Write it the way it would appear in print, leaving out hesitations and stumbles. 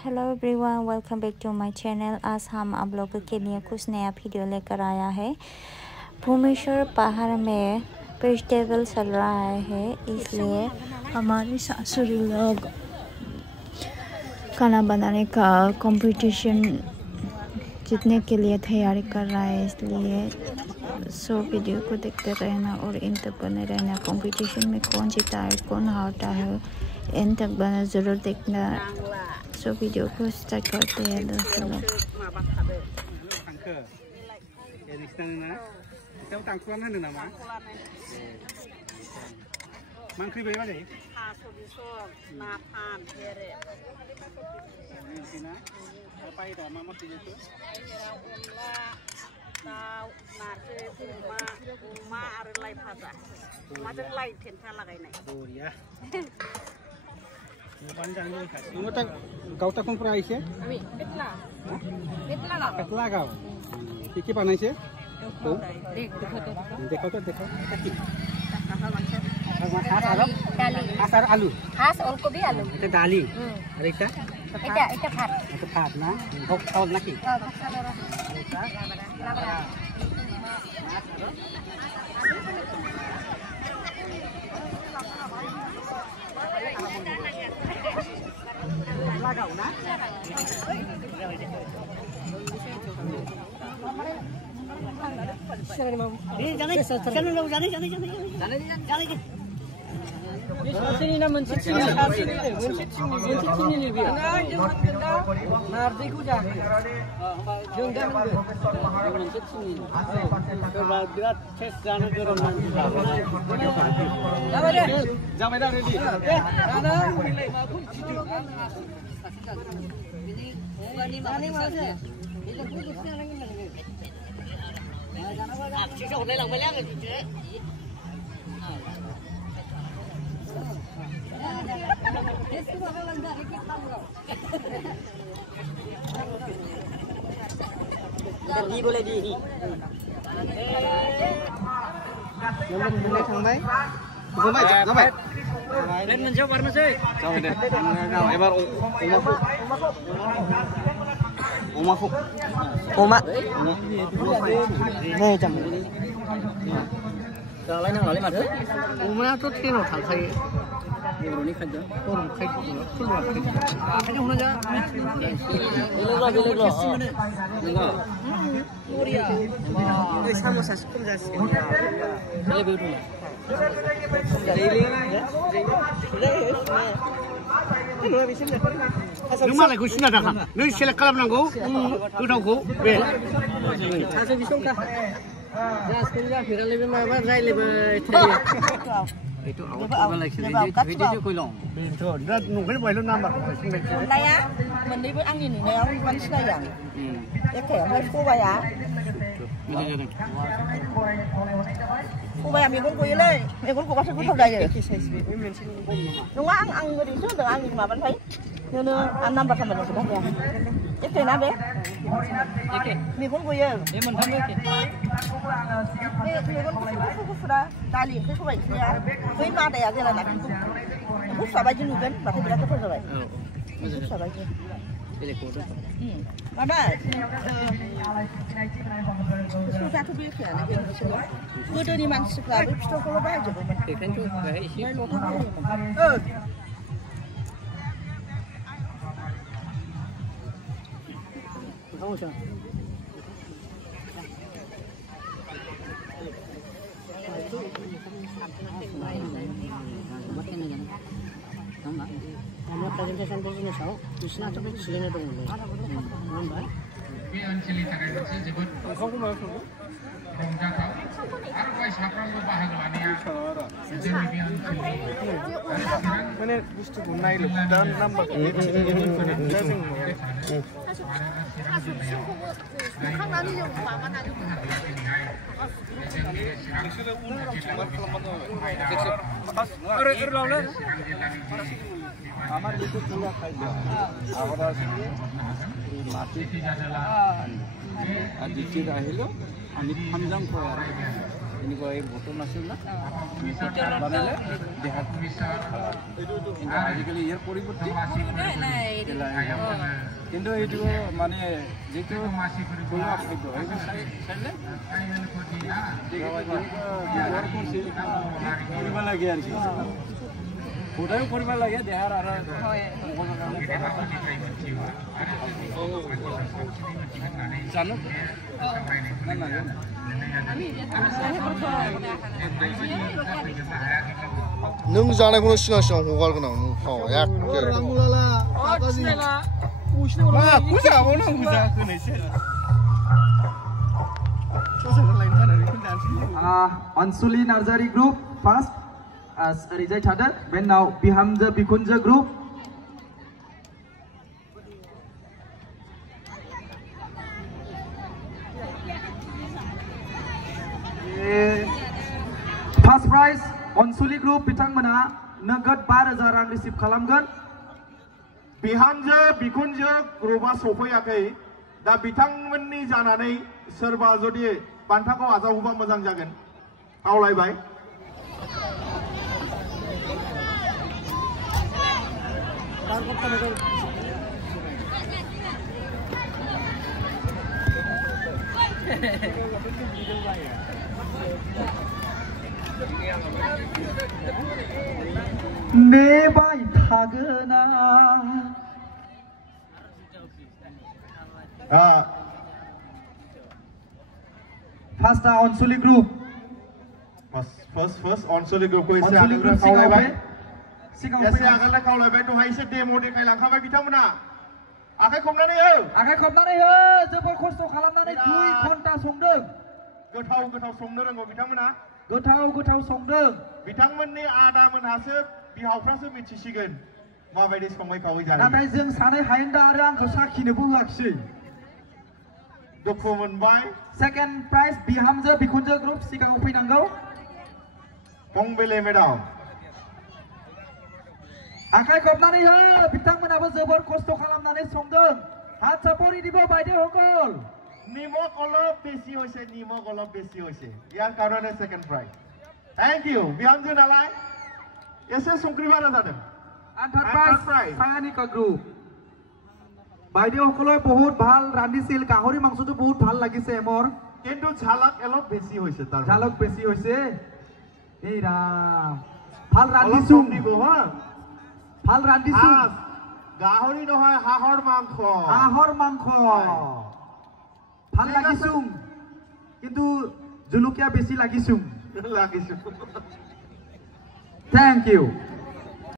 Hello everyone, welcome back to my channel. आज हम आप लोगों के लिए कुछ नया वीडियो लेकर आया है। भूमेश्वर पहाड़ में फेस्टिवल चल रहा है, इसलिए हमारे सासुरी लोग खाना बनाने का कंपटीशन जीतने के लिए तैयारी कर रहा है। इसलिए सो वीडियो को देखते रहना और इन तक बने रहना। कंपटीशन में कौन जीता है, कौन हारता है, इन तक बना ज़रूर देखना। सो वीडियो को स्टार्ट करते हैं दोस्तों लोग। गावता कौन प्राइस है? कितना गाव? कितने पाने से? तो देखो तो देखो। आसार आलू। खास उनको भी आलू। itu dali. Ada itu? Itu fat. Itu fat na. Hok tahun lagi. Lagau na. Sini na mencicil ini biar. Nardi kuda. Jangan mencicil ini. Kalau berat tes jangan dorong nanti. Jangan dah ready. Ada. Ini mana? Itu kudu sekarang ini. Sisa udah lang malang ni. Di boleh di. Nombor sampai. Sampai. Dan menjawab warna saya. Jawab deh. Ebar Oma. Nih jam. Kalau lain yang lain mana? Oma tu tiada thangkai. Ini kan je. Orang kai tu. Kan je mana je? Belum. Enggak. Korea. Ini sama saya pun jadi. Ini betul. Rumah lagi sini ada kan? Ni selek kalam nanggu, tu tahu ko? Be. Asal bisong kah? Jas kerja viral lebih mana? Rai lebih itu. Itu awak lagi sini. Video tu kulong. Betul. Dah nunggu ni boleh nama. Naya, mandi pun angin ni. Naya pun panas naya. Ya kaya, mai fu ba ya? Fu ba ya mi pun kuy leh. Mi pun kuy pasal kuy thau dah je. Nunggu ang ngeri tu dah angin mana pan? Nunu anam pasal mana sudah ya? Ya kaya na be? Mi pun kuy je. Mi pun kuy je. Mi pun kuy sudah. Tali kuy kuy ya. Kuy mana ya? Dia nak kuy. Kuy sahaja je nugan. Bagai berapa tu sahaja? Kuy sahaja. Mama, susah tu biar kan? Bodoh ni mana sekolah? Kita kalau baca pun. Kan tu, baik. Baik lokal. Tahu tak? Kamu presentation begini sahaja, Krishna tu pun silangnya dong. Nampak? Kamu mana? Mana gusto ko na ilo dan number ko. আমার দিকে পুরা খাইলো আমরা আসলে মাটি আর দিকে রাহিলো আমি ফামজাম করা এনেকুৱা এই বটল আছিল না বনালে দেহাত আজিকালি ইয়াৰ পৰিৱৰ্তে কিন্তু এইটো মানে যিটো ঘৰুৱা খাদ্য সেইটো চাইলে ব্যৱহাৰ কৰিছে কৰিব লাগে আৰু কি সদায় কৰিব লাগে দেহাৰ আৰু জানো नों जानायखौनो सिगां सिगां हगारगोन आं फाव Ansuli Narzari group first as Rizai Chadar, then now Bihamza Bikunja group. First prize Ansuli group Bitangmana Nagad 12,000 rang receive खालामगोन. बिहामजो बिखुनजो ग्रुपआ सफैयाखै दा बिथांमोननि जानानै सोरबा जुदि बान्थाखौ आजावहोबा मोजां जागोन खावलायबाय नेबाय थागोना First Ansuli group. First Ansuli group को इसे आगे खावलायबाय एसे आगोलना खावलायबाय दहाय एसे डेमो देखायलांखाबाय बिथांमोना आखाइ खबनानै हो जोबोर खस्थ' खालामनानै 2 घन्टा संदों गोथाव संनो रोंगौ बिथांमोना गोथाव संदों बिथांमोननि आदामोनहासो बिहावफ्रासो मिथिसिगोन माबायदि सङै खावै जायो नाथाय जों सानै हायेनदा आरो आंखौ साखिनोबो होआखिसै दुखु मोनबाय सेकेन्ड प्राइज बिहामजो बिखुनजो ग्रुप सिगाङाव फैनांगौ पंबेले मेडाम आखाइ खबनानै हो बिथांमोनाबो जोबोर खस्थ' खालामनानै संदों हात सापरि দিব বাইদেউসকল নিমখ অলপ বেছি হৈছে ইয়াৰ কাৰণে সেকেন্ড প্ৰাইজ থ্যাংক ইউ বিহামজো নালাই এসে সংক্ৰী বাৰা जादों and third prize Sayanika group বাইদেউসকলে বহুত ভাল ৰান্ধিছিল গাহৰি মাংসটো বহুত ভাল লাগিছে মোৰ কিন্তু ঝালক অলপ বেছি হৈছে তাৰ ঝালক বেছি হৈছে এই ৰাম ভাল ৰান্ধিছো ভাল ৰান্ধিছো গাহৰি নহয় হাঁহৰ মাংস ভাল লাগিছো কিন্তু জুলুকিয়া বেছি লাগিছো লাগিছো থ্যাংক ইউ